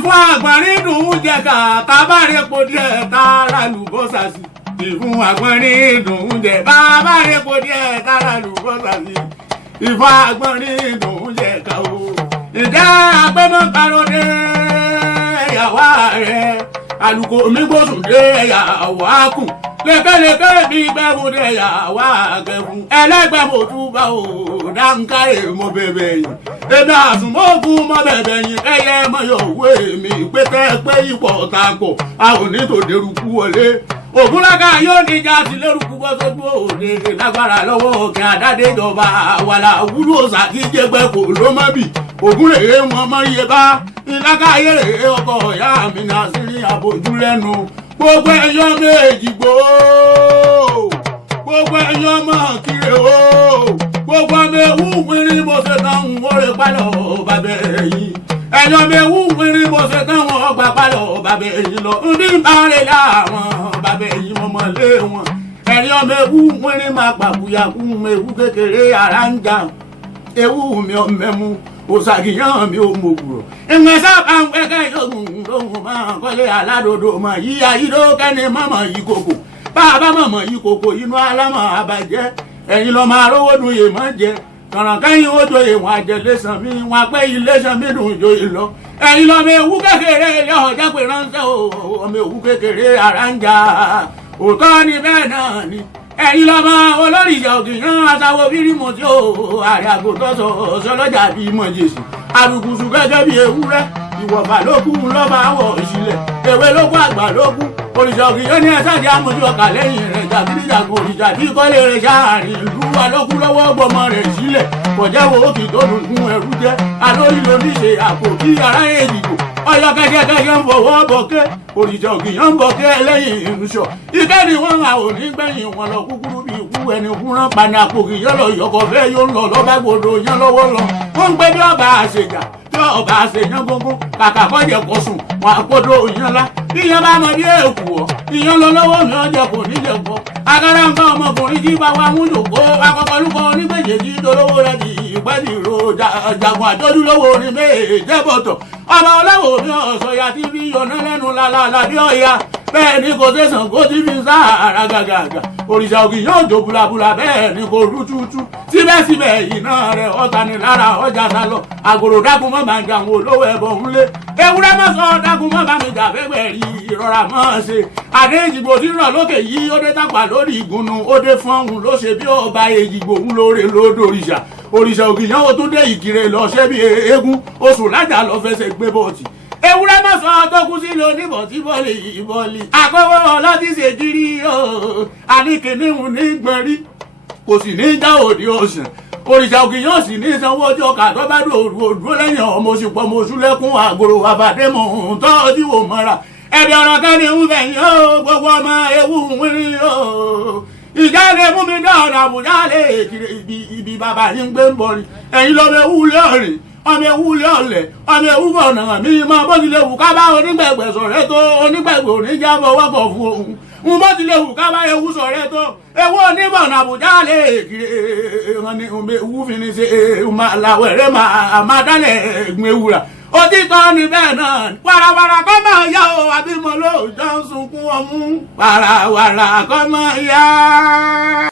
ìfún àgbọ̀nrín dùn ún jẹ ká tábàárẹ̀ epo díẹ̀ tààrà lùbọ́sà sí. ìfún àgbọ̀nrín dùn ún jẹ tábàárẹ̀ epo díẹ̀ tààrà lùbọ́sà sí. ìfún àgbọ̀nrín dùn ún jẹ ká o. ìjà agbẹ́mọ̀kàròdé ẹ̀yàwó rẹ̀ àlùkò mi gbósùn dé ẹ̀yàwó àkùn lẹ́kẹ́lẹ́kẹ́ bí gbẹ́múdé ẹ̀yàwó àgẹ̀fún ẹlẹ́gbẹ̀mọ̀túbà ò dáńkárè mọ́ bẹ̀bẹ̀ yìí èmi àsùnmọ́gùn mọ́ bẹ̀bẹ̀ yìí ẹyẹ mọ́yọ̀ òwe mi pété pé ipò takò a ò ní tòdérukú wọlé ògúnlága yóò níjà sí lórúkú bọ́ sójú òde lágbára lọ́wọ́ òkè àdádéjọba wàlà wúlò sàkíjẹgbẹ́ kò ló mọ́ bì ògúnrèé wọn mọ́ iye bá ìlákàyè rèé ọkọ̀ ìyá mi náà sí ní àbójú lẹ́nu gbogbo ẹ̀yọ́ méjì gbòó gbogbo ẹ̀yọ́ mọ̀ kiri o gbogbo ọmọ ewu wírin mo ṣe tán wọ́n rè pálọ̀ bàbá ẹ̀yìn ẹ̀yọ́ mi ewu wírin mo ṣe tán wọ́n gbà pálọ̀ bàbá ẹ̀yìn lọ ní ìbárẹ̀ láwọn bàbá ẹ̀yìn mọ̀mọ́ lé wọn ẹ̀yọ́ mi ewu wírin máa pàkúyàkú ewu kékeré ara ń jà ewu mi ò mẹ́mu òṣàgìyàn mi ò mọ̀ òwúrọ̀ ìgbà sábà ń pẹ́kẹ́ yóò lóhùn máa kọ́lé aládòdò mọ̀ yíyá yìí ló kẹ́ni mọ̀mọ́ yìí kòkò bàbá mọ̀mọ́ yìí kòkò inú alámọ̀ àbàjẹ́ ẹ̀yin lọ máa rówó dùn yè má jẹ kàràkẹ́yìn ó joyè wọn àjẹlẹ́sàn mi wọn pẹ́ iléeṣẹ́ mi dùn joyè lọ ẹ̀yin lọ mi ewu kékeré ilé ọjà pé ránṣẹ́ ọmọ ewu kékeré ara ń jà òótọ́ ni bẹ́ẹ̀ náà ni ẹ̀yin lọ máa olórí ìjà òkìyàn aṣáwó bírímù tí ó àrẹ àgùntàn sọlọ́jà bíi mọ̀jèsì àrùkùsù gẹ́gẹ́ bíi ewúrẹ́ ìwọ̀fà ló kú lọ́ba àwọ̀ ìṣílẹ̀ ewé ló kú àgbà ló kú òrìṣà òkìyàn ní ẹ̀sàdì amójú ọkà lẹ́yìn rẹ̀ jàgídíjàgò òrìṣà tí kọ́lé rẹ̀ sáàrin ìlú wa ló kú lọ́wọ́ gbọmọ rẹ̀ sílẹ̀ kọjá wo òkì tó dùn fún ẹrú jẹ́ alórí lóníṣe àpò kí ara èdìgbò ọyọ kẹjẹkẹjẹ ń fọwọ́ bọ̀kẹ́ òrìṣà òkìyàn ń bọ̀kẹ́ lẹ́yìn ìrúṣọ ìkẹ́ ni wọ́n máa ò ní gbẹ̀yìn wọn lọ kúkúrú bí ikú ẹni fúnra pani àpò kìyàn lọ yọkọ̀ fẹ́ yóò ń lọ lọ́ba gbọdọ̀ yán lọ́wọ́ lọ wọ́n ń gbé bí ọba àṣejà tí ọba àṣeyàn gbogbo kàkà kọ́jẹ̀ kọ́ sùn wọn àpòdò ìyàn lá ìyàn bá mọ bí èkó ọ ìyàn lọ lọ́wọ́ mi ọjà kò ní jẹ gbọ́ agara nǹkan ọmọkùnrin tí bá wa mú jòkó akọkọlùkọ onígbèjèjì dolówó rẹ di ìpẹ́nìrò jagun àjọdúnlówó ní méje bọ̀tọ̀ ọmọ ọlọ́wọ́ mi ọ̀sọ̀yà tí bí yọ̀nà lẹ́nu lálálà bí ọ̀ya bẹ́ẹ̀ ni kò tẹ̀sán kó tí fi ń sáàrà gàgàgà òrìṣà òkì yóò jó bulabula bẹ́ẹ̀ ni kò rú tútú síbẹ̀síbẹ̀ iná rẹ̀ ọ̀tá ni lára ọjà sálọ àgòrò dákun mọ́ máa ń jà àwọn olówó ẹ̀bọ̀ ńlẹ̀ ewúrẹ́ mọ́ sọ dákun mọ́ bá mi jà fẹ́gbẹ̀ rí ìrora mọ́ ṣe àdé ìjìgbò tí ń rọ̀ lókè yìí ó dé tàpá lórí ìgúnnu ó dé fọ́nhùn ló ṣe bí ọba ìjìgbò ń lóore lódò òrìṣà òkì yẹn ó tún dé ìkirè lọ ṣẹ́ bí eégún oṣù lájà lọ fẹsẹ̀ gbé bọ́ọ̀tì ewúrẹ́ má sọ tó kú sí lónìbọ̀ tí bọ́ọ̀lì ìbọ̀lì àkọ́wọ́ ọlọ́tí ṣèjírí àníkìníhùn ní gbẹ̀rí kò sì ní já òde ọ̀sán òrìṣà òkè yóò sì ní sanwó ọjọ́ ọkà tó bá dòdò lẹ́yìn ọmọ oṣù pọ̀ mọ́ oṣù lẹ́kún àgbòrò àbàdémọ̀ tọ́jú wò mọ́ra ẹ̀bí ọ̀rọ̀ kan ní ń bẹ̀yìn ó gbogbo ọmọ ewu wírin ó ìjà lè mú mi dá ọ̀nà àbújá lè kiri ibi bàbá yín gbé ń bọ̀ ni ẹ̀yin lọ́mọ ewu lẹ́ọ̀rìn ọmọ ewúlẹ̀ ọ̀lẹ̀ ọmọ ewúgbọ̀ ọ̀nà mi máa bó tilẹ̀ wù ká bá onígbẹ̀gbẹ̀ sọ̀rẹ́ tó onígbẹ̀gbẹ̀ oníjàbọ̀ wọ́kọ̀ fún òun ń bó tilẹ̀ wù ká bá ewu sọ̀rẹ́ tó ewu oníbọ̀nà àbújá lè kiri wọn ni ewu fi ni ṣe làwẹ̀rẹ̀ máa dálẹ̀ ẹ̀gbìn ewúra òtítọ́ ni bẹ́ẹ̀ náà wàràwàrà kọ́ máa yá o àbí mo lóòjọ́ ń sunkún ọmú wàràwàrà kọ́ máa yá.